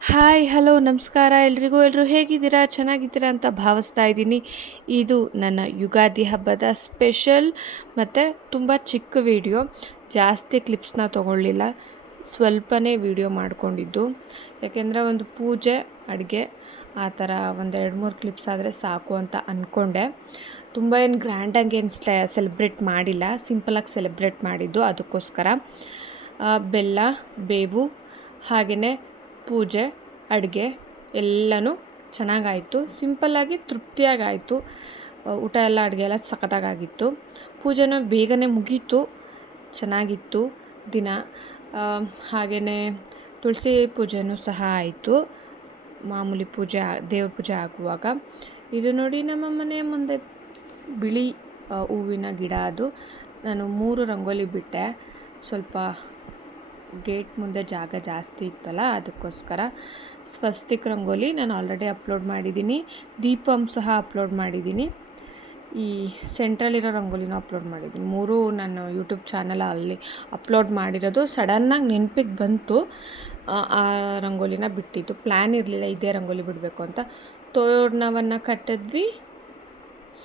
Hi, hello, ನಮಸ್ಕಾರ ಎಲ್ಲರೂ ಹೇಗಿದ್ದೀರಾ? ಚೆನ್ನಾಗಿದ್ದೀರಾ ಅಂತ ಭಾವಿಸ್ತಾ ಇದ್ದೀನಿ. ಇದು ನನ್ನ ಯುಗಾದಿ ಹಬ್ಬದ ಸ್ಪೆಷಲ್ ಮತ್ತು ತುಂಬ ಚಿಕ್ಕ ವಿಡಿಯೋ. ಜಾಸ್ತಿ ಕ್ಲಿಪ್ಸ್ನ ತೊಗೊಳ್ಳಿಲ್ಲ, ಸ್ವಲ್ಪನೇ ವಿಡಿಯೋ ಮಾಡಿಕೊಂಡಿದ್ದು. ಯಾಕೆಂದರೆ ಒಂದು ಪೂಜೆ, ಅಡುಗೆ ಆ ಥರ ಒಂದು 2-3 ಕ್ಲಿಪ್ಸ್ ಆದರೆ ಸಾಕು ಅಂತ ಅಂದ್ಕೊಂಡೆ. ತುಂಬ ಏನು ಗ್ರ್ಯಾಂಡಾಗಿ ಏನು ಸೆಲೆಬ್ರೇಟ್ ಮಾಡಿಲ್ಲ, ಸಿಂಪಲಾಗಿ ಸೆಲೆಬ್ರೇಟ್ ಮಾಡಿದ್ದು. ಅದಕ್ಕೋಸ್ಕರ ಬೆಲ್ಲ, ಬೇವು, ಹಾಗೆಯೇ ಪೂಜೆ, ಅಡುಗೆ ಎಲ್ಲನೂ ಚೆನ್ನಾಗಾಯಿತು. ಸಿಂಪಲ್ಲಾಗಿ ತೃಪ್ತಿಯಾಗಾಯಿತು. ಊಟ ಎಲ್ಲ, ಅಡುಗೆ ಎಲ್ಲ ಸಖತ್ತಾಗಿತ್ತು. ಪೂಜೆನೂ ಬೇಗನೆ ಮುಗೀತು, ಚೆನ್ನಾಗಿತ್ತು ದಿನ. ಹಾಗೆಯೇ ತುಳಸಿ ಪೂಜೆನೂ ಸಹ ಆಯಿತು, ಮಾಮೂಲಿ ಪೂಜೆ, ದೇವ್ರ ಪೂಜೆ ಆಗುವಾಗ. ಇದು ನೋಡಿ, ನಮ್ಮ ಮನೆಯ ಮುಂದೆ ಬಿಳಿ ಹೂವಿನ ಗಿಡ. ಅದು ನಾನು 3 ರಂಗೋಲಿ ಬಿಟ್ಟೆ. ಸ್ವಲ್ಪ ಗೇಟ್ ಮುಂದೆ ಜಾಗ ಜಾಸ್ತಿ ಇತ್ತಲ್ಲ, ಅದಕ್ಕೋಸ್ಕರ. ಸ್ವಸ್ತಿಕ್ ರಂಗೋಲಿ ನಾನು ಆಲ್ರೆಡಿ ಅಪ್ಲೋಡ್ ಮಾಡಿದ್ದೀನಿ, ದೀಪಂ ಸಹ ಅಪ್ಲೋಡ್ ಮಾಡಿದ್ದೀನಿ, ಈ ಸೆಂಟ್ರಲ್ಲಿರೋ ರಂಗೋಲಿನೂ ಅಪ್ಲೋಡ್ ಮಾಡಿದ್ದೀನಿ. 3 ನಾನು ಯೂಟ್ಯೂಬ್ ಚಾನಲಲ್ಲಿ ಅಪ್ಲೋಡ್ ಮಾಡಿರೋದು. ಸಡನ್ನಾಗಿ ನೆನಪಿಗೆ ಬಂತು, ಆ ರಂಗೋಲಿನ ಬಿಟ್ಟಿದ್ದು. ಪ್ಲ್ಯಾನ್ ಇರಲಿಲ್ಲ ಇದೇ ರಂಗೋಲಿ ಬಿಡಬೇಕು ಅಂತ. ತೋರಣವನ್ನು ಕಟ್ಟಿದ್ವಿ.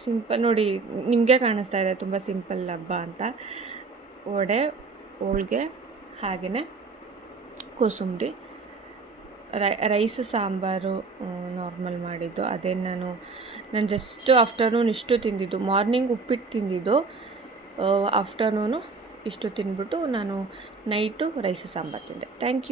ಸಿಂಪಲ್ ನೋಡಿ, ನಿಮಗೆ ಕಾಣಿಸ್ತಾ ಇದೆ ತುಂಬ ಸಿಂಪಲ್ ಹಬ್ಬ ಅಂತ. ವಡೆ, ಹೋಳಿಗೆ, ಹಾಗೆಯೇ ಕೋಸಂಬರಿ, ರೈಸ್, ಸಾಂಬಾರು ನಾರ್ಮಲ್ ಮಾಡಿದ್ದು. ಅದೇನು ನಾನು ಜಸ್ಟ್ ಆಫ್ಟರ್ನೂನ್ ಇಷ್ಟು ತಿಂದಿದ್ದು. ಮಾರ್ನಿಂಗ್ ಉಪ್ಪಿಟ್ಟು ತಿಂದಿದ್ದು, ಆಫ್ಟರ್ನೂನು ಇಷ್ಟು ತಿಂದ್ಬಿಟ್ಟು ನಾನು ನೈಟು ರೈಸ್ ಸಾಂಬಾರು ತಿಂದೆ. Thank you.